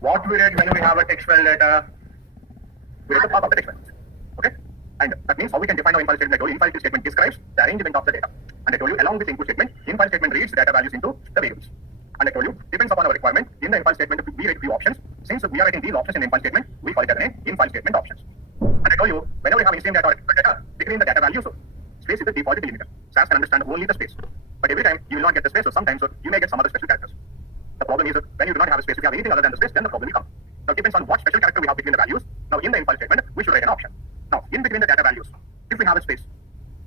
What we did when we have a text file data, we did the part of the text file. Okay? And that means how we can define our infile statement. I told you infile statement describes the arrangement of the data. And I told you along with the input statement, infile statement reads data values into the variables. And I told you, depends upon our requirement, in the infile statement, we write few options. Since we are writing these options in the infile statement, we call it as an infile statement options. And I told you, whenever you have instance data or external data, declaring the data value, so space is the default delimiter. SAS can understand only the space. But every time you will not get the space, so sometimes you may get some other special characters. The problem is when you do not have a space, if you have anything other than the space, then the problem will come. Now it depends on what special character we have between the values. Now in the infile statement, we should write an option. Now in between the data values, if we have a space,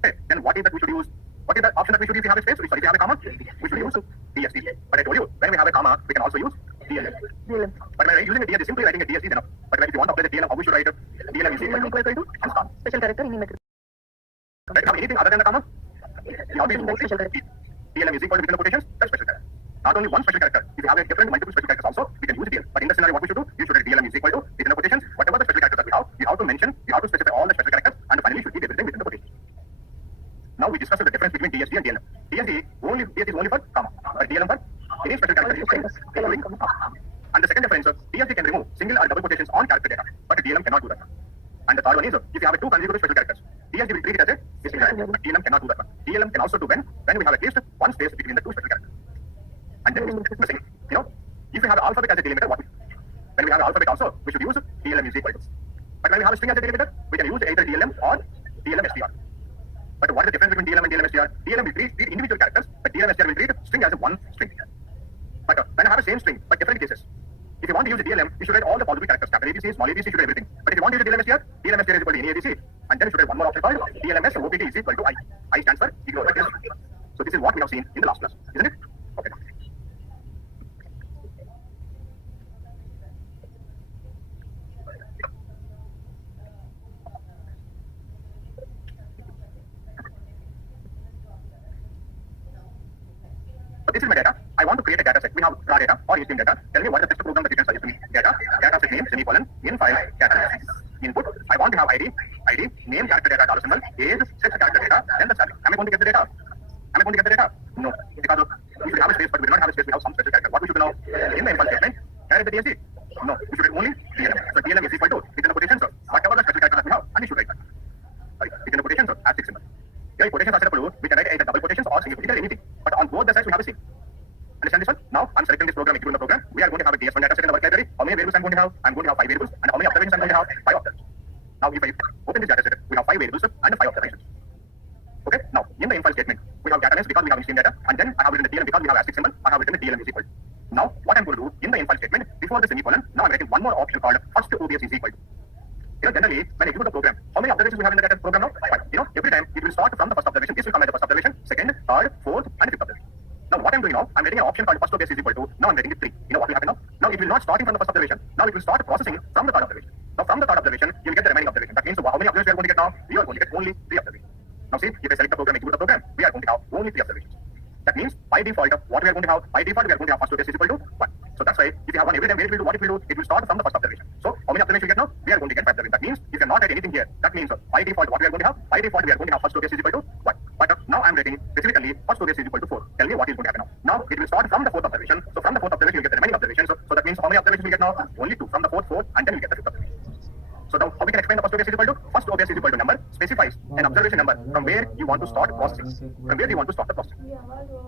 okay, then what is that we should use? What is the option that we should use if we have a space? Sorry, if you have a comma, we should use DSD. But I told you, when we have a comma, we can also use DLM. But when using a DSD, simply writing a DSD is enough. But if you want to apply the DLM, how we should write it? DLM is equal to special character in method. Right, now anything other than the comma? How do you use special character? DLM is equal to between the quotations, that's special character. Not only one special character. If you have a different multiple special characters also, we can use DLM. But in the scenario, what we should do? You should write DLM is equal to within the quotations, whatever the special characters that we have to mention, you have to specify all the special characters, and finally should keep everything within the quotations. Now we discussed the difference between DSD and DLM. DSD is only for comma, but DLM for any special character including comma. And the second difference, DSD can remove single or double quotations on character data, but DLM cannot do that. And the third one is, if you have two consecutive special characters, DSD will treat it as a distinct character, but DLM cannot do that one. DLM can also do when we have at least one space between the two special characters. And then the same, if you have alphabet as a delimiter, when we have alphabet also, we should use DLM is equal to. But when we have a string as a delimiter, we can use either DLM or DLM STR. But what is the difference between DLM and DLM STR? DLM will treat individual characters, but DLM STR will treat string as one string. But when I have the same string, but different cases, if you want to use a DLM, you should write all the possible characters, capital ABC, small ABC, you should write everything. But if you want to use a DLM STR is equal to any ABC, and then you should write one more option called DLMS OPT is equal to I. I stands for ignore. So this is what we have seen in the last class, isn't it? Okay. So this is my data. I want to create a data set. We have raw data or HTML data. Tell me what is the best program that you can suggest to me. Data set name, semicolon, in file, data input. I want to have ID, name, character data, dollar symbol, age, sex, character data, then the salary. Am I going to get the data? No. Because if we have a space, but we do not have a space, we have some special character. What we should know in the info statement, carry the DSD? No. We should write only DLM. So DLM is equal to, within the quotations, whatever the special character that we have, and you should write that. Sorry, within the quotations, asterisk symbol. Here, quotations are set up, we can write either double quotations or single, either anything. But on both the sides, we have a C. Understand this one? Now, I'm selecting this program, executing the program. We are going to have a DS1 data set in the work library. How many variables I'm going to have? I'm going to have 5 variables. And how many observations I'm going to have? 5 observations. Now, if I open this data set, we have 5 variables and 5 observations. Okay? Now, in the infile statement, we have data names because we have instance data. And then I have written the DLM because we have asterisk symbol. I have written the DLM is equal. Now, what I'm going to do in the infile statement, before the semicolon, now I'm writing one more option called first OBS is equal to. Generally, when I execute the program, how many observations we have in the data program now? 5. Every time it will start from the first observation. This will come as the first observation, second, third, fourth, and fifth observation. Now what I'm doing now, I'm writing an option called first OBS is equal to. Now I'm writing it 3. What will happen now? Now it will not starting from the first observation. Now it will start processing from the third observation. Now from the third observation, you will get the remaining observation. That means how many observations we are going to get now? We are going to get only 3 observations. Now see, if I select the program, execute the program, we are going to have only 3 observations. That means by default, what we are going to have? By default, we are going to have first OBS is equal to 1. So that's why if you have one every time, what it will do? It will start from the first observation. So how many observations we get now? We are going to get 5 observations. That means if you are not write anything here, that means by default, what we are going to have? By default, we are going to have first OBS is equal to 1. But now I'm writing specifically first OBS is equal to 4. Tell me what is going to happen now. Now it will start from the 4th observation. So from the 4th observation, you get the remaining observations. So that means how many observations we get now? Only 2. From the 4th, 4, and then you get the 5th observation. So now how we can explain the first OBS is equal to? First OBS is equal to number specifies an observation number from where you want to start processing. From where you want to start the processing.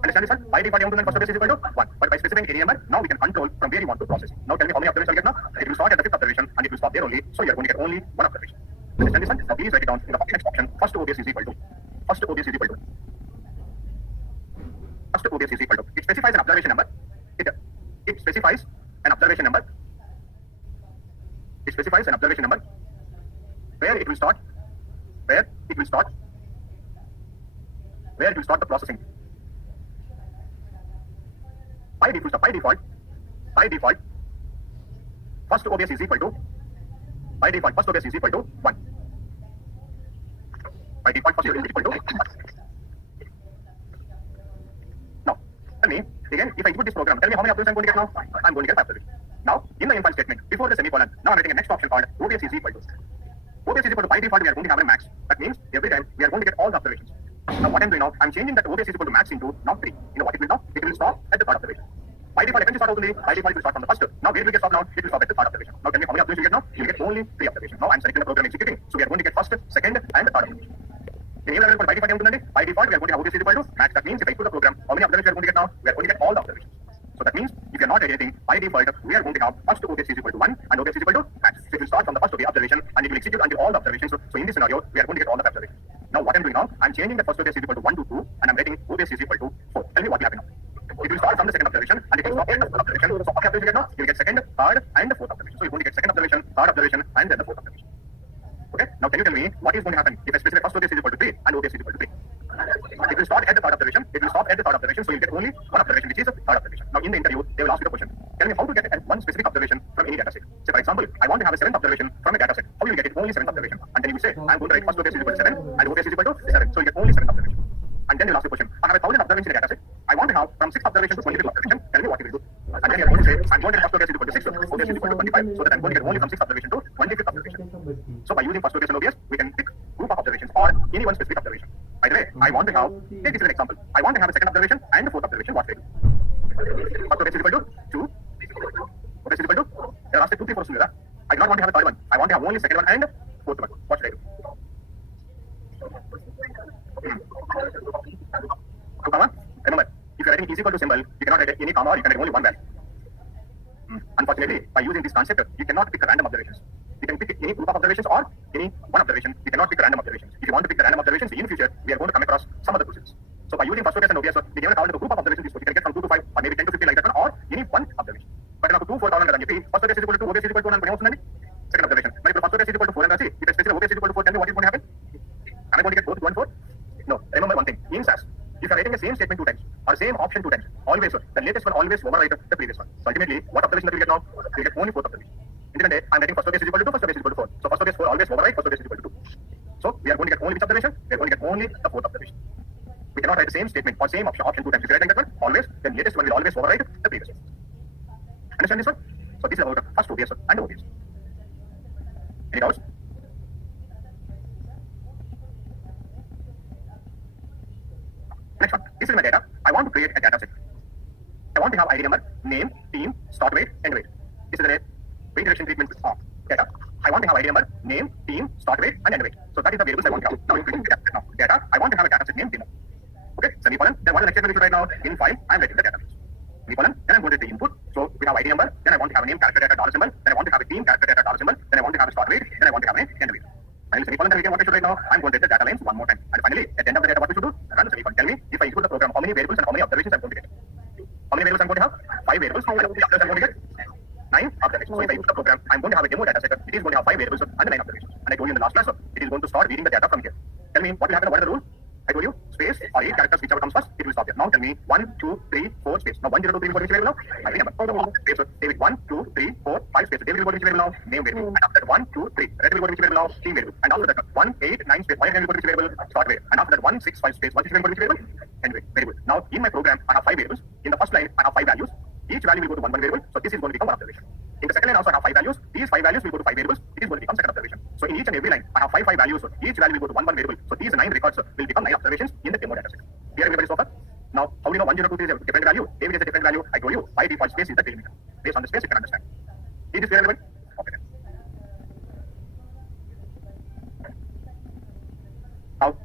Understand this one? By default, you want to first OBS is equal to 1. But by specifying any number, now we can control from where you want to process. Now tell me how many observations you get now? It will start at the 5th observation and it will stop there only. So you are going to get only 1 observation. Understand this one? Now please write it down in the next option. First OBS is equal to. First OBS is equal to. First OBS is equal to. It specifies an observation number. It specifies an observation number. It specifies an observation number. Where it will start the processing. By default, first OBS is equal to, by default, first OBS is equal to 1. By default, first OBS is equal to 1. Now, tell me, again, if I input this program, tell me how many observations I'm going to get now? I'm going to get 5 observations. Now, in the infile statement, before the semicolon, now I'm writing a next option called OBS is equal to. OBS is equal to, by default, we are going to have a max. That means every time we are going to get all the observations. Now what I'm doing now, I'm changing that OBS is equal to max into now 3. You know what it will now? It will stop at the third observation. By By default, start out by default, it will start from the first. Now, where will get stop now? It will stop at the third observation. Now, tell me how many observations you get now? You get only 3 observations. Now, I'm selecting the program executing. So, we are going to get first, second, and the third observation. In by default, by default, we are going to have OBS is equal to max. That means if I put the program, how many observations we are going to get now? We are going to get all the observations. So that means if you are not editing, by default, we are going to have first OBS is equal to 1 and OBS is equal to max. So it will start from the first observation and it will execute until all the observations. So in this scenario, we are going to get all the observations. Now what I'm doing now, I'm changing the first OBS is equal to 1 to 2 and I'm writing OBS is equal to 4. Tell me what will happen now. It will start from the second observation and it will stop at the fourth observation. So what observation you get now? You will get second, third, and the fourth observation. So you're going to get second observation, third observation, and then the fourth observation. Okay. Now can you tell me what is going to happen if I specify first OBS is equal to 3 and OBS is equal to 3? It will start at the third observation. It will stop at the third observation. So you'll get only one observation, which is the third observation. Now in the interview, they will ask you the question. Tell me how to get one specific observation from any data set. Say for example, I want to have a 7th observation from a data set. How will you get it? Only 7th observation. And then you will say, I'm going to write first OBS is equal to 7 and OBS is equal to 7. So you get only 7th observation. And then you'll ask the question, I have 1,000 observations in a data set. I want to have from 6th observation to 25th observation. Tell me what you will do. And then you're going to say, I'm going to get first OBS is equal to 6, OBS is equal to 25, so that I'm going to get only from 6th observation to 25th observation. So by using first OBS and OBS, we can pick group of observations or any one specific observation. By the way, I want to have, take this as an example. I want to have a second observation and the fourth observation. What will I do? First OBS is equal to 2. OBS is equal to, there are 2, 3, 4. I do not want to have a third one. I want to have only second one and fourth one. What should I do? Comma. Remember, if you are writing is equal to symbol, you cannot write any comma or you can write only one value. Unfortunately, by using this concept, you cannot pick random observations. You can pick any group of observations or any one observation. You cannot pick random observations. If you want to pick the random observations, in future, we are going to come across some other procedures. So by using first OBS and OBS, we can count the group of observations. You can get from 2 to 5 or maybe 10 to 15 like that one, or any one observation. But now 2, 4 thousand first OBS is equal to 2, OBS is equal to 1 and second observation. But if first OBS is equal to 4 and see, if it's specific OBS is equal to 4, tell me what is going to happen? Am I going to get both 2 and 4? No. Remember one thing. In SAS, if you are writing the same statement 2 times or same option 2 times, always the latest one always overwrite the previous one. So ultimately, what observation that we get now? We get only 4th observation. Independent, I'm writing first OBS is equal to 2, first OBS is equal to 4. So first OBS 4 always overwrite, first OBS is equal to 2. So we are going to get only which observation? We are going to get only the 4th observation. We cannot write the same statement or same option 2 times. If you are writing that one, always the latest one will always overwrite the previous one. Understand this one? So this is about first OBS and OBS. Any doubts? Next one. This is my data. I want to create a data set. I want to have ID number, name, team, start weight, end weight. This is the weight reduction treatment data. I want to have ID number, name, team, start weight, and end weight. So that is the variables I want to have. Now I'm creating data. I want to have a data set name, demo. Okay, semicolon. Then what is the next step we should write now? In file, I'm writing the data. Semicolon. Then I'm going to take the input. So we have ID number. Then I want to have a name, character data, dollar symbol. Then I want to have a team, character data, dollar symbol. Then I want to have a start weight. Then I want to have an end weight. Finally, semicolon. Then we can what we should write now? I'm going to take the data lines one more time. And finally, at the end of the data, what we should do? Run the semicolon. Tell me if I input the program, how many variables and how many observations I'm going to get. How many variables I'm going to have? 5 variables. And how many observations I'm going to get? 9 observations. So if I input the program, I'm going to have a demo data set. It is going to have 5 variables and 9 observations. And I told you in the last class, it is going to start reading the data from here. Tell me what will happen. What is the rule? I told you space or 8 characters, whichever comes first, it will stop here. Now tell me 1, 2, 3, 4 space. Now 1, 0, 2, 3, 4, which variable now? I remember. Space. So David 1, 2, 3, 4, 5 space. David will go to which variable now? Name variable. And after that 1, 2, 3. Red will go to which variable now? Team variable. And after that 1, 8, 9 space. Why will go to which variable? Start variable. And after that 1, 6, 5 space. What is going to go to which variable? End variable. Now in my program, I have 5 variables. In the first line, I have 5 values. Each value will go to one variable. So this is going to become one observation. In the second line also I have 5 values. These 5 values will go to 5 variables. It is going to become second observation. So in each and every line, I have 5 values. So each value will go to one variable. So these 9 records will become 9 observations in the demo data set. Here everybody so far. Now, how do you know 1, 0, 2, 3 is a different value? David is a different value. I told you, by default space is the delimiter. Based on the space, you can understand. Is this clear, everyone? Okay. Now,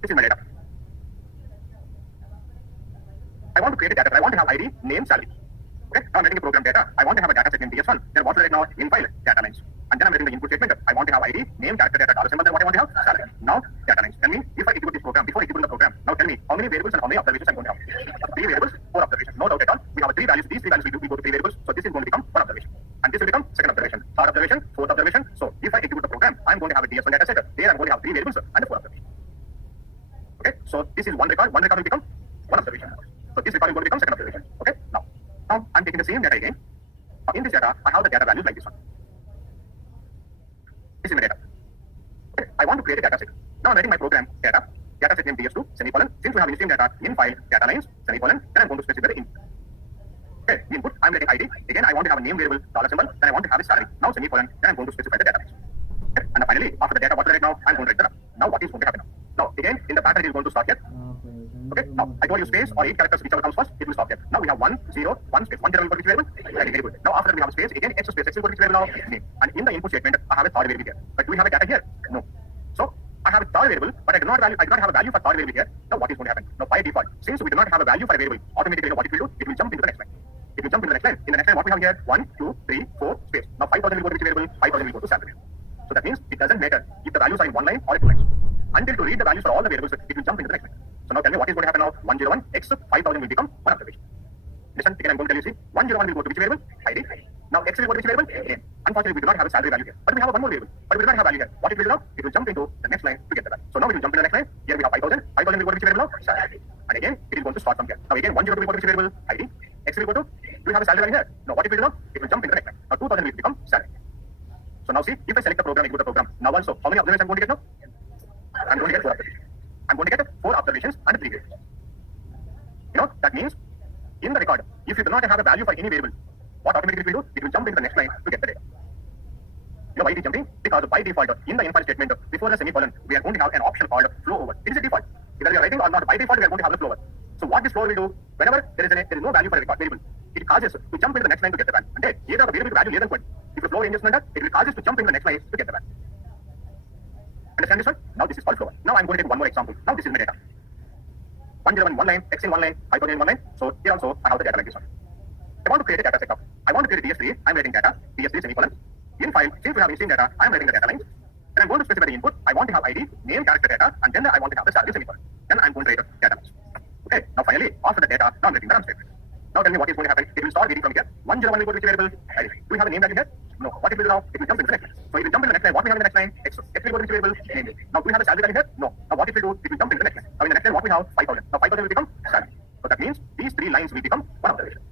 this is my data. I want to create a data. I want to have ID, name, salary. Okay, now I'm writing a program data. I want to have a data set in PS1. Then what should I write now? In file, data lines. And then I'm writing the input statement. I want to have ID, name, character data, dollar symbol. Then what I want to have? Salary. Now, data lines. Tell me if I execute this program, before executing the program, now tell me how many variables and how many observations I'm going to have. 3 variables, 4 observations. No doubt at all. We have 3 values. These 3 values will go to 3 variables. So this is going to become 1 observation. And this will become second observation, third observation, fourth observation. So if I execute the program, I'm going to have a DS1 data set. There I'm going to have 3 variables and a 4 observation. Okay, so this is one record. One record will become 1 observation. So this record is going to become second observation. Okay, now I'm taking the same data again. In this data, I have the data values like this one. This is my data. Okay, I want to create a data set. Now I'm writing my program data set name DS2, semicolon. Since we have the same data in file, data lines, semicolon, then I'm going to specify the input. Okay, the input, I'm writing ID. Again, I want to have a name variable, dollar symbol, then I want to have a salary. Now semicolon, then I'm going to specify the data lines. Okay, and finally, after the data, what do I write now? I'm going to write the now what is going to happen now? Now, again, in the pattern, it is going to start here. Okay, now I told you space or 8 characters, whichever comes first, it will stop there. Now we have 1, 0, 1 space. 1 0 will go to which variable? Right, very good. Now after that we have space, again x space, x will go to which variable now? Name. And in the input statement, I have a third variable here. But do we have a data here? No. So I have a third variable, but I do not have a value for third variable here. Now what is going to happen? Now by default, since we do not have a value for a variable, automatically what it will do? It will jump into the next line. It will jump into the next line. In the next line, what we have here? 1, 2, 3, 4 space. Now 5000 will go to which variable? 5000 will go to salary. So that means it doesn't matter if the values are in one line or two lines. Until to read the values for all the variables, it will jump into the next line. So now tell me what is going to happen now? 101 x 5000 will become one observation. Listen, again I'm going to tell you, see, 101 will go to which variable? ID. Now x will go to which variable? Name. Unfortunately, we do not have a salary value here, but we have one more variable. But we do not have value here. What it will do now? It will jump into the next line to get the value. So now it will jump into the next line. Here we have 5000. 5000 will go to which variable now? Salary. And again, it is going to start from here. Now again, 102 will go to which variable? ID. X will go to, do we have a salary value here? No. What it will do now? It will jump into the next line. Now 2000 will become salary. So now see, if I select the program, execute the program. Now also, how many observations I'm going to get now? I'm going to get 4 observations. I'm going to get 4 observations and 3 variables. You know, that means in the record, if you do not have a value for any variable, what automatically it will do? It will jump into the next line to get the data. You know why it is jumping? Because by default, in the infer statement, before the semicolon, we are going to have an option called flow over. It is a default. Whether you are writing or not, by default, we are going to have the flow over. So what this flow will do? Whenever there is no value for a record variable, it causes to jump into the next line to get the value. And either the variable value less than 20. If the flow ranges from that, it will cause us to jump into the next line to get the value. Understand this one? Now this is called flow. Now I'm going to take one more example. Now this is my data. 101 in one line, x in one line, 5000 in one line. So here also I have the data like this one. I want to create a data set of. I want to create a DS3. I'm writing data, DS3 semicolon. In file, since we have existing data, I'm writing the data lines. Then I'm going to specify the input. I want to have ID, name, character data, and then I want to have the salary semicolon. Then I'm going to write data lines. Okay, now finally, after the data, now I'm writing the run statement. Now tell me what is going to happen. It will start reading from here. 101 will go to which variable? ID. Do we have a name value here? No. What it will do now? It will jump into the next line. So it will jump into the next line. What we have in the next line? X. X will go to which variable? Name. Now do we have a salary value here? No. Now what it will do? It will jump into the next line. Now in the next line, what we have? 5000. Now 5000 will become salary. So that means these 3 lines will become one observation.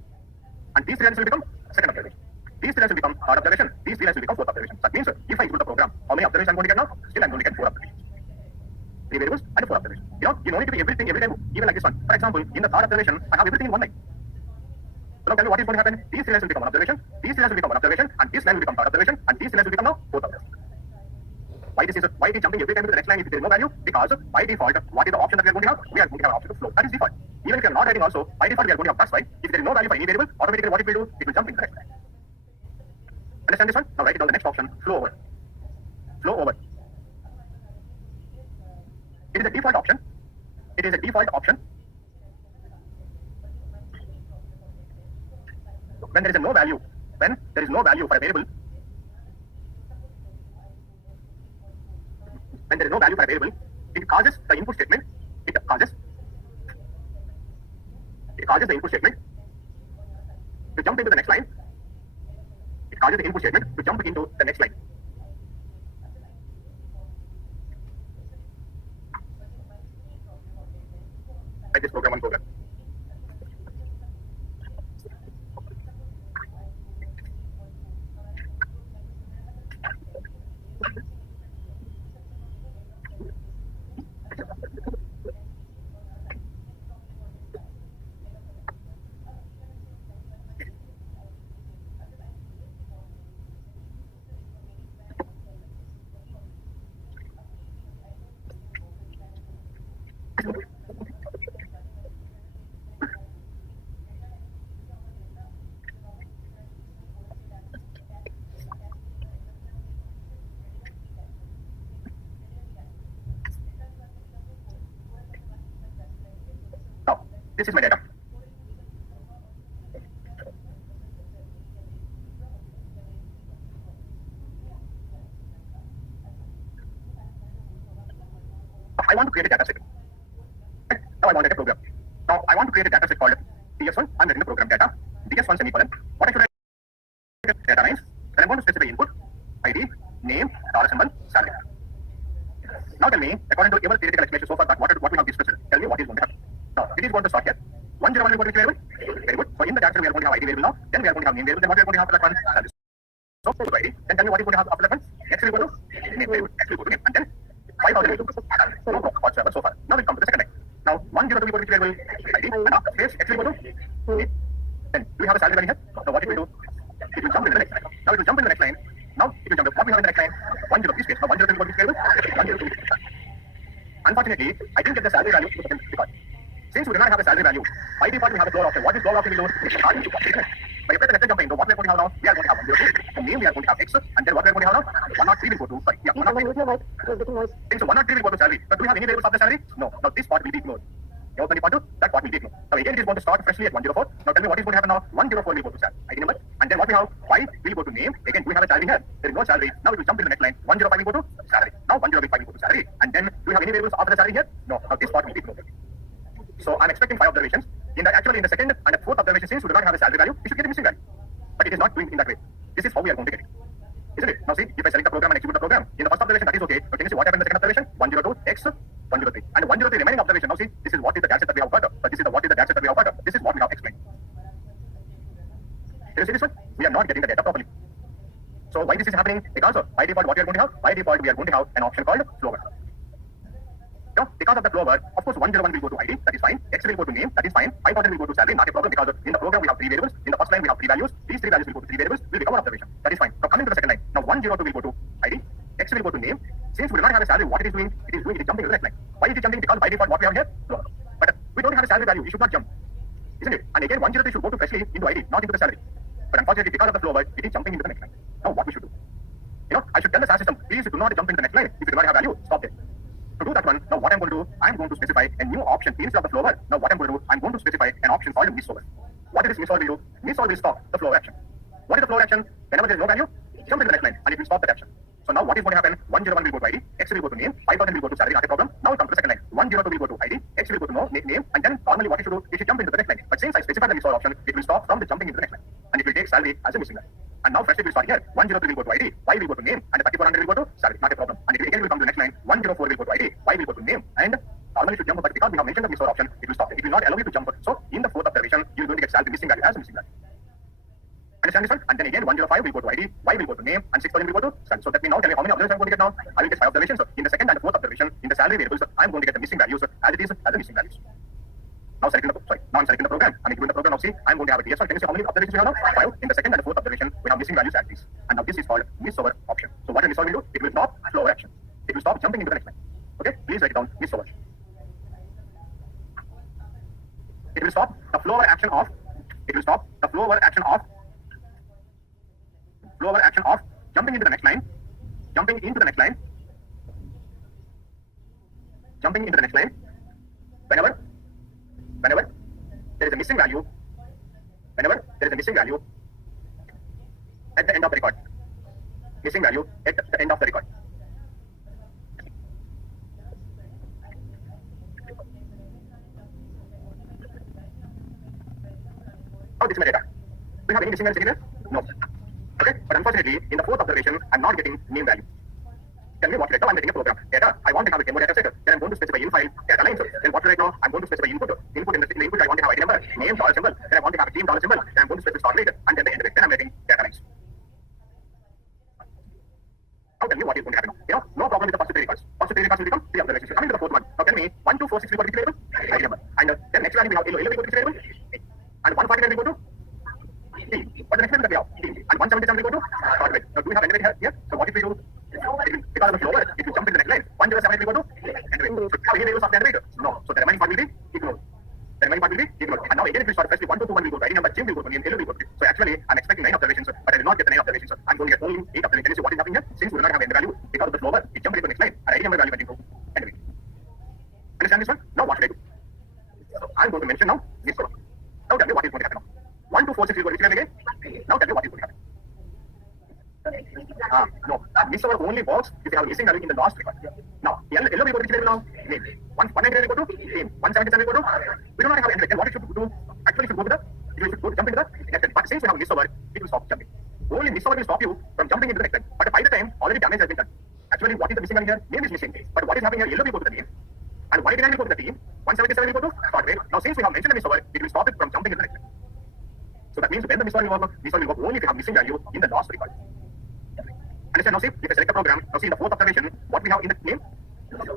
And these 3 lines will become second observation. These 3 lines will become third observation. These 3 lines will become fourth observation. That means if I execute the program, how many observations I'm going to get now? Still I'm going to get 4 observations. 3 variables and 4 observations. You don't need to be everything every time, even like this one. For example, in the third observation, I have everything in one line. So now tell me what is going to happen. These 3 lines will become one observation, these 3 lines will become one observation, and this line will become third observation, and these 3 lines will become now fourth observation. Why it is jumping every time to the next line if there is no value? Because by default, what is the option that we are going to have? We are going to have an option to flow. That is default. Even if you are not writing also, by default we are going to have plus 5. If there is no value for any variable, automatically what it will do? It will jump into the next line. Understand this one? Now write it down the next option, flow over. Flow over. It is a default option. It is a default option. When there is no value for a variable, when there is no value for a variable, it causes the input statement. It causes the input statement to jump into the next line. It causes the input statement to jump into the next line. Like this program, one program. Now, this is my data. I want to create a data set. Now I want to get a program. Now I want to create a data set called DS1. I'm writing the program data. DS1 semicolon. What I should write? Data lines. Then I'm going to specify input, ID, name, dollar symbol, salary. Now tell me, according to your theoretical explanation so far, that what we have discussed, tell me what is going to happen. Now it is going to start here. 101 will go to which variable? Very good. So in the data we are going to have ID variable now. Then we are going to have name variable. Then what we are going to have after that one? Salary. So ID. Then tell me what is going to have after that one? X will go to name variable. X will go to name. And then 5000 will go to salary. No problem whatsoever so far. Now we come to the second line. Now 102 will go to which variable? ID. And after space X will go to name. Then do we have a salary value here? So what it will do? It will jump into the next line. Now it will jump into the next line. Now it will jump. What we have in the next line? 103 space. Now 102 will go to which variable? 102. Unfortunately, I didn't get the salary value to the second record. Since we do not have a salary value, by default we have a floor option. What this floor option will do is start to by press the next jump into what we are going to have now, we are going to have 102. The name we are going to have X, and then what we are going to have now, 103 will go to, sorry, yeah, 103. So 103 will go to salary. But do we have any variables of the salary? No. Now this part will be ignored. You open the part 2, that part will be ignored. Now again it is going to start freshly at 104. Now tell me what is going to happen now. 104 will go to salary. ID number. And then what we have, 5 will go to name. Again, do we have a salary here? There is no salary. Now it will jump in the next line. 105 will go to salary. Now 105 will go to salary. And then do we have any variables after the salary here? No. Now this part will be ignored. So I'm expecting 5 observations. Actually in the second and the fourth observation, since we do not have a salary value, we should get a missing value. But it is not doing in that way. This is how we are going to get it. Isn't it? Now see, if I select the program and execute the program, in the first observation that is okay. But can you see what happened in the second observation? 102, X, 103. And 103 remaining observation. Now see, this is what is the data set that we have got. But this is what is the data set that we have got. This is what we have explained. Can you see this one? We are not getting the data properly. So why this is happening? Because by default what we are going to have? By default we are going to have an option called flow. Now, because of the flow word, of course 101 will go to ID, that is fine. X will go to name, that is fine. 5000 will go to salary, not a problem, because in the program we have 3 variables. In the first line we have 3 values. These 3 values will go to 3 variables. Will become one observation. That is fine. Now coming to the second line. Now 102 will go to ID. X will go to name. Since we do not have a salary, what it is doing? It is jumping to the next line. Why is it jumping? Because by default what we have here? Flow. But we don't have a salary value. We should not jump. Isn't it? And again 103 should go to freshly into ID, not into the salary. But unfortunately because of the flow word, it is jumping into the next line. Now what we should do? I should tell the SAS system, please do not jump into the next line. If you do not have value, stop there. To do that one, now what I'm going to do, I'm going to specify a new option instead of the flow word. Now what I'm going to do, I'm going to specify an option called miss-over. What is miss-over will do? Miss-over will stop the flow action. What is the flow action? Whenever there is no value, jump into the next line and it will stop that action. So now what is going to happen? 101 will go to ID, X will go to name, 5000 will go to salary, not a problem. Now it comes to the second line. 102 will go to ID, X will go to name, and then normally what you should do, you should jump into the next line. But since I specified the miss-over option, it will stop from the jumping into the next line. And it will take salary as a missing line. And now first it will start here. 103 will go to ID, Y will go to name, and 3400 will go to salary, not a problem. And it again will come to the next line. 104 will go to ID, Y will go to name, and normally should jump, but because we have mentioned the miss-over option, it will stop. It will not allow you to jump. So in the fourth observation, you are going to get salary missing value as a missing value. Understand this one? And then again 105 will go to ID, Y will go to name, and 6000 will go to salary. So that means now tell me how many observations I'm going to get now. I will get 5 observations. So in the second and the fourth observation, in the salary variables, I'm going to get the missing values as it is as the missing values. Now I'm selecting the program. I'm doing the program now. See, I'm going to have it here. So can you see how many observations we have now? 5. In the second and the fourth observation, we have missing values as these. And now this is called miss-over option. So what will miss-over will do? It will stop flow action. It will stop jumping into the next line. Okay? Please write it down. Miss-over. It will stop the flow action of. It will stop the flow action of. Flow action of jumping into the next line. Jumping into the next line. Jumping into the next line. Whenever there is a missing value, at the end of the record, missing value at the end of the record. How this is my data? Do you have any missing values here? No. Okay, but unfortunately, in the fourth observation, I'm not getting name value. Tell me what right now I'm getting a program. Data, I want to have a demo data set. Then I'm going to specify in file data lines. Then what right now? I'm going to specify input. Input in the input, I want to have ID number, name, dollar symbol. Then I want to have a team dollar symbol. Then I'm going to specify start rate. And then the end rate. Then I'm getting data lines. Now tell me what is going to happen now. No problem with the first 3 records. First 3 records will become 3 observations. Coming to the fourth one. Now tell me 1, 2, 4, 6 will go to variable. ID number. And then next value we have 11 will go to variable. And 149 will go to T. But the next value that we have T. And 177 will go to start rate. Now do we have end rate here? So what if we do? Because of the flow word, it will jump into the next line. 107 will go to end rate. So how many variables of the end rate? No. So the remaining part will be ignored. The remaining part will be ignored. And now again if we start firstly 1, 2, 2, 1 will go to ID number, J will go to name, L will go to. So actually I'm expecting 9 observations, but I will not get the 9 observations. I'm going to get only 8 observations. So what is happening here? Since we do not have end value, because of the flow word, it jumped into the next line. And ID number value went into end rate. Understand this one? Now what should I do? So I'm going to mention now this column. Now tell me what is going to happen now. 1, 2, 4, 6 will go to again. Now tell me what is going to happen. No, miss-over only works if you have missing value in the last record. Now, L will go to which variable now? Name. 199 will go to name. 177 will go to. We do not have end rate. Then what it should do? Actually, should go to the. You should go to jump into the next line. But since we have miss-over, it will stop jumping. Only miss-over will stop you from jumping into the next line. But by the time already damage has been done. Actually, what is the missing value here? Name is missing. But what is happening here? L will go to the name. And 189 will go to the team. 177 will go to start rate. Now, since we have mentioned the miss-over, it will stop it from jumping into the next line. So that means when the miss-over will work only if you have missing value in the last record. Understand now see, if I select a program, now see in the fourth observation, what we have in the name,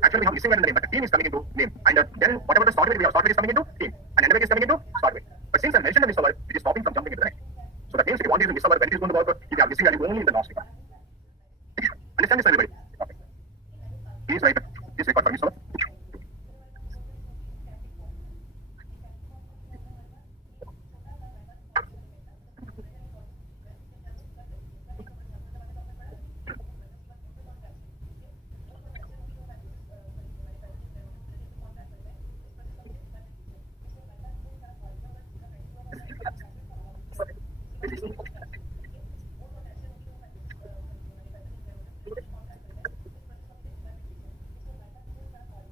actually we have missing value in the name, but the team is coming into name. And then whatever the start rate we have, start rate is coming into team. And end rate is coming into start rate. But since I mentioned the miss-over, it is stopping from jumping into the next. So that means if you want to use the miss-over, when it is going to work, if you have missing value only in the last record. Understand this everybody? Okay. Please write this record for miss-over.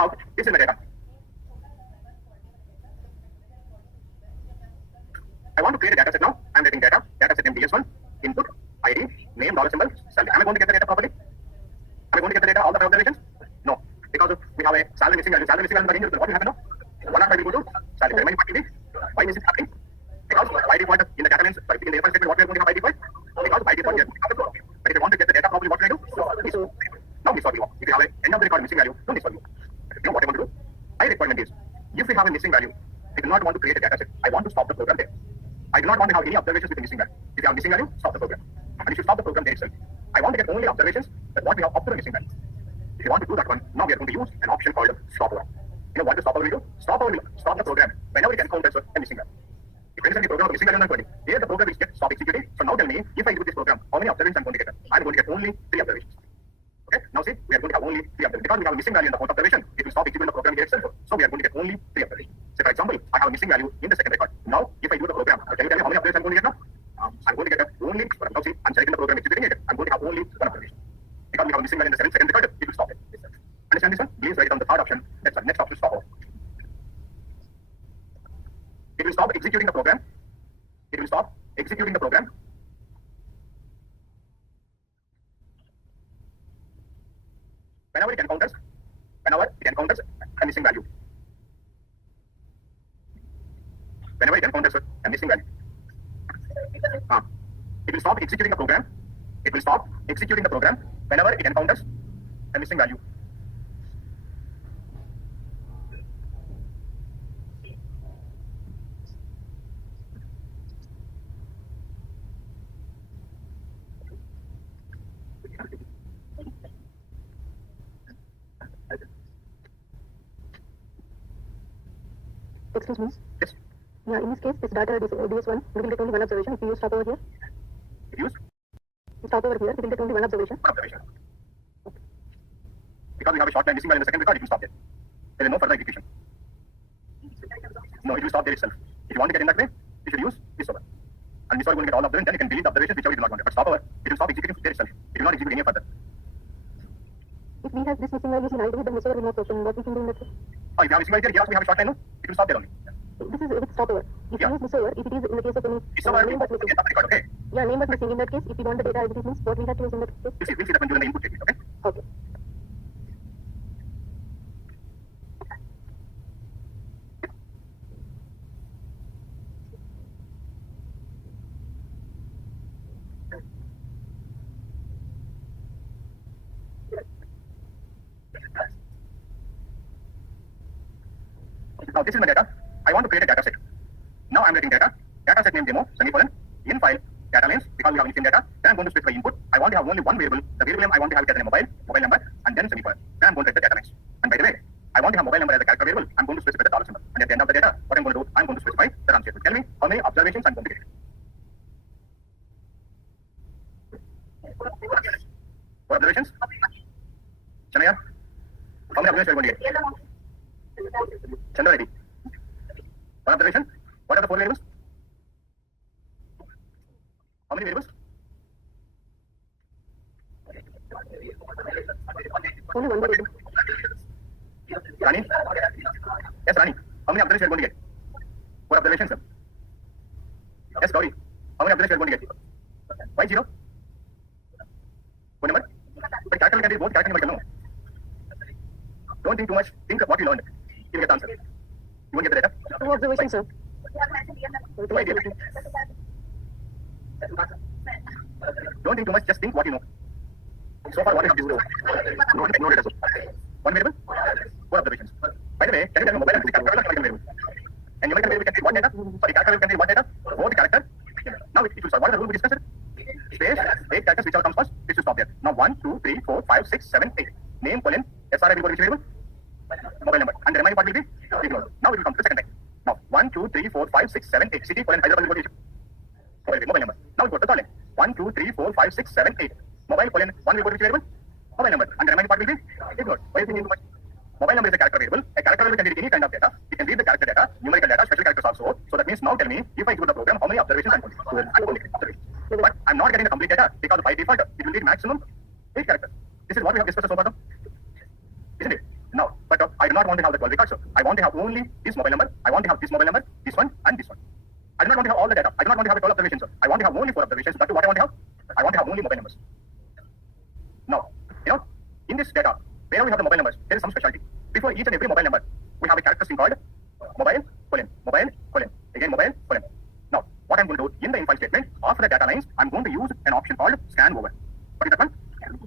out. This is my data. I want to create a data set now. I'm getting data set name bs1, input, ID, name, dollar symbol, salary. Am I going to get the data properly? Am I going to get the data, all the observations? No, because we have a salary missing value. Salary missing value, what will happen now? 1 or 5 will go to salary. Remaining part will be, why is it happening? Because by default, in the data means, in the reference statement, what we are going to have by default? Because by default, yes. But if you want to get the data properly, what will I do? So, now this is what we want. If you have an end of the record missing value, don't this is what you want. You know what I want to do? My requirement is, if we have a missing value, I do not want to create a data set. I want to stop the program there. I do not want to have any observations with the missing value. If you have missing value, stop the program. And if you stop the program there itself, I want to get only observations that what we have up to the missing value. If you want to do that one, now we are going to use an option called stopover. You know what the stopover will do? Stopover will stop the program whenever it encounters a missing value. If there is any program of missing value on 20, here the program will get stop executing. So now tell me, if I do this program, how many observations I'm going to get? I'm going to get only 3 observations. Okay, now see, we are going to have only 3 observations. Because we have a missing value in the fourth observation, it will stop executing the program itself. So we are going to get only 3 observations. So for example, I have a missing value in the second record. Now, if I do the program, can you tell me how many observations I'm going to get now? I'm going to get only, now see, I'm selecting the program executing it. I'm going to have only 1 observation. Because we have a missing value in the second record, it will stop it. Understand this one? Please write down the third option. That's the next option, stopover. It will stop executing the program. It will stop executing the program whenever it encounters a missing value. Whenever it encounters a missing value. It will stop executing the program. It will stop executing the program whenever it encounters a missing value. Excuse me. Yes. Yeah, in this case, this data ds1, we will get only 1 observation. If you use stop over here, stop over here, we will get only 1 observation. Because we have a short line missing value in the second record, it will stop there. There is no further execution. No, it will stop there itself. If you want to get in that way, you should use this over. And this is going to get all observations, then you can delete the observations whichever you do not want. But stop over, it will stop executing there itself. It will not execute any further. If we have this missing values in ID, then this will not open. What we can do in that case? Oh, if you have a missing value here, here also we have a short line, no? It will stop there only. This is with stopover. If you use this over, if it is in the case of any name but missing. Okay. Yeah, name but missing. In that case, if you want the data as it means, what we have to use in that case? We'll see that when during the input statement, okay? Okay. Now this is my data. I want to create a data set. Now I'm getting data set name demo, semicolon, in file, data names, because we have missing data. Then I'm going to specify input. I want to have only one variable. The variable name I want to have it as a mobile number, and then semicolon. Then I'm going to write the data names. And by the way, I want to have mobile number as a character variable. I'm going to specify the dollar symbol. And at the end of the data, what I'm going to do, I'm going to specify the run statement. Tell me how many observations I'm going to get. What observations? Chanaya? How many observations are you going to get? Chandra ready. 1 observation. What are the 4 variables? How many variables? Only 1 variable. Rani? Yes, Rani. How many observations are you going to get? 4 observations, sir. Yes, Gauri. How many observations are you going to get? Why 0? What number? But character can be both character number can know. Don't think too much. Think of what you learned. You'll get the answer. You won't get the data? 2 observations, sir. Why, dear? Don't think too much. Just think what you know. So far, what you have to do. Don't ignore it as well. 1 variable? 4 observations. By the way, can you tell me mobile and physical variable? And numerical variable can be what data? Sorry, character variable can be what data? Both character. Now it will start. What is the rule we discussed? Space, 8 characters, whichever comes first, this will stop there. Now 1, 2, 3, 4, 5, 6, 7, 8. Name, colon, SRI will go to which variable? Mobile number. And the remaining part will be ignored. Now it will come to the second time. Now 1, 2, 3, 4, 5, 6, 7, 8. City, colon, Hyderabad will go to which mobile number. Now we go to the third line. 1, 2, 3, 4, 5, 6, 7, 8. Mobile, colon, 1 will go to which variable? Mobile number. And the remaining part will be ignored. Why are you thinking too much? Mobile number is a character variable. A character variable can read any kind of data. It can read the character data, numerical data, special characters also. So that means now tell me, if I execute the program, how many observations I'm going to get? I'm going to get observations. But I'm not getting the complete data because by default, it will read maximum 8 characters. This is what we have discussed so far, isn't it? Now, but I do not want to have the 12 records, sir. I want to have only this mobile number. I want to have this mobile number, this one, and this one. I do not want to have all the data. I do not want to have 12 observations, sir. I want to have only 4 observations. That's what I want to have. I want to have only mobile numbers. Now, in this data, wherever we have the mobile numbers, there is some specialty. Before each and every mobile number, we have a characteristic called mobile, colon, again mobile, colon. Now, what I'm going to do in the infile statement, after the data lines, I'm going to use an option called scan over. What is that one?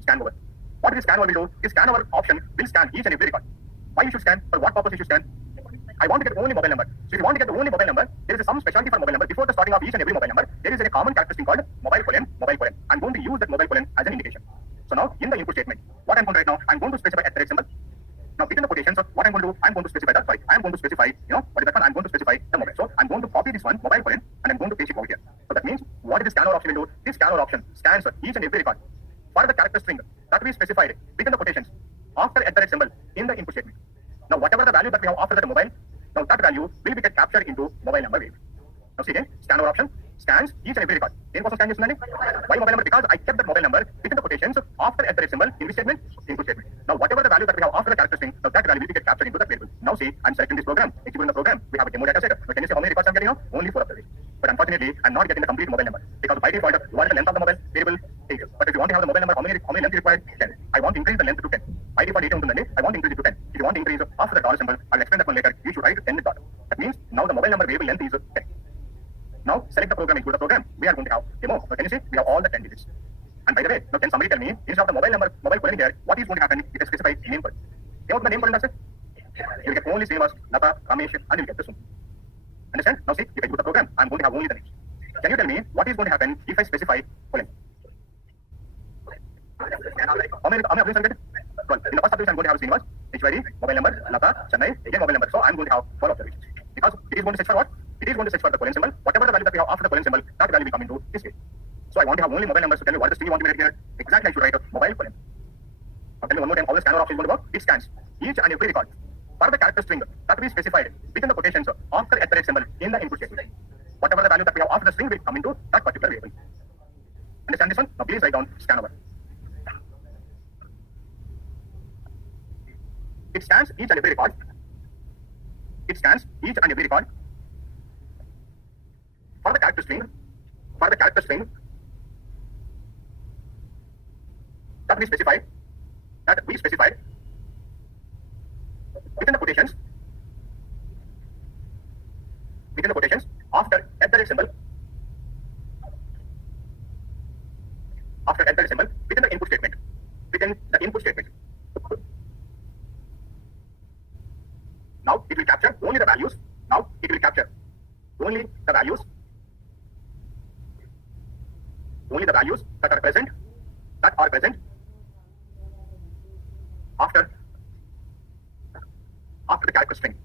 Scan over. What this scan over will do? This scan over option will scan each and every record. Why you should scan? For what purpose you should scan? I want to get only mobile number. So if you want to get the only mobile number, there is some specialty for mobile number. Before the starting of each and every mobile number, there is a common characteristic called mobile colon, mobile colon. I'm going to use that mobile colon as an indication. So now, in the input statement, what I'm going to write now, I'm going to specify at the symbol. Now, within the quotations, so what I'm going to do, I'm going to specify that. Sorry, I'm going to specify, what is that one? I'm going to specify the mobile. So I'm going to copy this one, mobile colon, and I'm going to paste it over here. So that means, what is the scanner option will do? This scanner option scans each and every record for the character string that we specified within the quotations after at the symbol in the input statement. Now, whatever the value that we have after the mobile, now that value will be captured into mobile number wave. Now see again, scanner option scans each and every record. Scan why mobile number? Because I kept that mobile number within the quotations after at the symbol in which statement? Input statement. Now whatever the value that we have after the character string, now that value will get captured into that variable. Now see, I'm selecting this program, executing the program. We have a demo data set. Now can you see how many records I'm getting now? Only 4 observations. But unfortunately, I'm not getting the complete mobile number because by default, what is the length of the mobile variable? 8. But if you want to have the mobile number, how many length required? 10. I want to increase the length to 10. By default, 8 untundi. I want to increase it to 10. If you want to increase after the dollar symbol, I'll explain that one later. You should write 10 with dot. That means now the mobile number variable length is 10. Now select the program, include the program. We are going to have demo. Now can you see? We have all the 10 digits. And by the way, now can somebody tell me, instead of the mobile number, mobile colon here, what is going to happen? It is specified name colon. What the name colon does it? You will get only same as Lata, Ramesh, and you will get this one. Understand? Now see, if I do the program, I'm going to have only the names. Can you tell me what is going to happen if I specify colon? How many observations are getting? 12. In the first observation, I'm going to have Srinivas, HYD, mobile number, Lata, Chennai, again mobile number. So I'm going to have 12 observations. Because it is going to search for what? It is going to search for the colon symbol. Whatever the value that we have after the colon symbol, that value will come into this way. So I want to have only mobile numbers. So tell me what is the string you want to be here? Exactly, I should write a mobile colon. Now tell me one more time how the scanner option is going to work. It scans each and every record for the character string that we specified within the quotations after at the symbol in the input statement. Whatever the value that we have after the string will come into that particular variable. Understand this one? Now please write down scan over. It scans each and every record. It scans each and every record for the character string. For the character string that we specified within the quotations after at the symbol within the input statement now it will capture only the values that are present after the character string.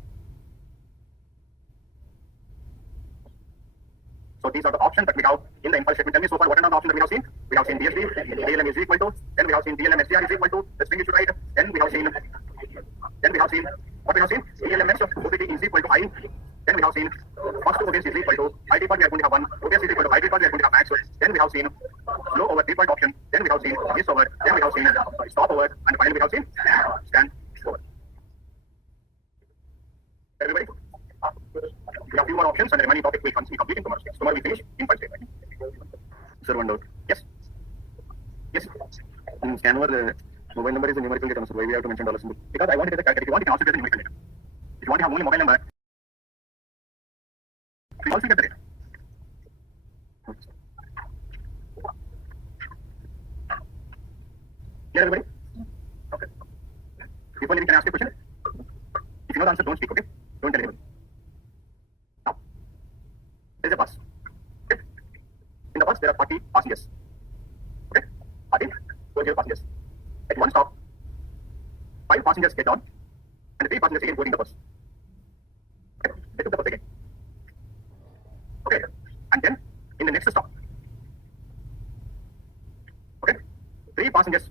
So these are the options that we have in the infile statement. Tell me so far what are the options that we have seen? We have seen DSD, DLM is equal to, then we have seen DLM SDR is equal to, the string you should write, then we have seen what we have seen, DLM S of OPT is equal to I, then we have seen first to obvious is equal to, by default we are going to have 1, obvious is equal to, by default we are going to have max, then we have seen flow over default option, then we have seen this over, then we have seen stop over, and finally we have seen scan over. Everybody? We have few more options and the remaining topic will be complete in tomorrow. Tomorrow we finish in 5 statement. Sir, one doubt. Yes. In scan over, mobile number is a numerical data. So why we have to mention dollar symbol? Because I want to get the character. If you want, you can also get the numerical data. If you want to have only mobile number, you also get the data. Clear, everybody? Okay. Before leaving, can I ask you a question? If you know the answer, don't speak, okay? Don't tell anybody. Now, there is a bus. Okay? In the bus, there are 40 passengers. Okay? 40 passengers. At one stop, 5 passengers get on, and 3 passengers again boarding the bus. Okay? They took the bus again. Okay? And then, in the next stop, okay? 3 passengers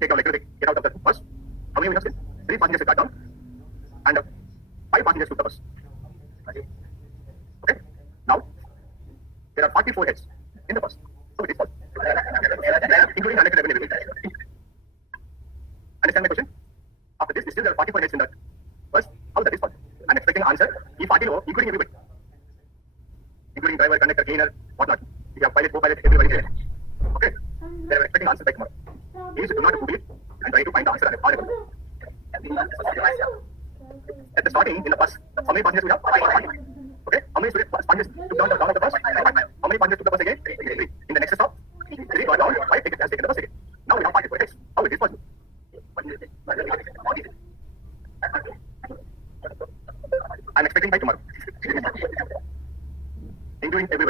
take out, get out of the bus. How many we have seen? 3 passengers got down, and 5 passengers took the bus. Okay? Now, there are 44 heads in the bus. So it is false. Including the elected revenue. Understand my question? After this, still there are 44 heads in that bus. including everybody, including driver, conductor, cleaner, whatnot. If you have pilot, co-pilot, everybody there. Okay? They are expecting answers by tomorrow. Please do not Google it and try to find the answer and it's audible. At the starting, in the bus, how many passengers we have? 5. Okay? How many passengers took down of the bus? 5. How many passengers took the bus again? 3. In the next stop, 3 got down, 5 has taken the bus again. Now we have 5 tickets. How it is possible? I'm expecting by tomorrow. Including everybody.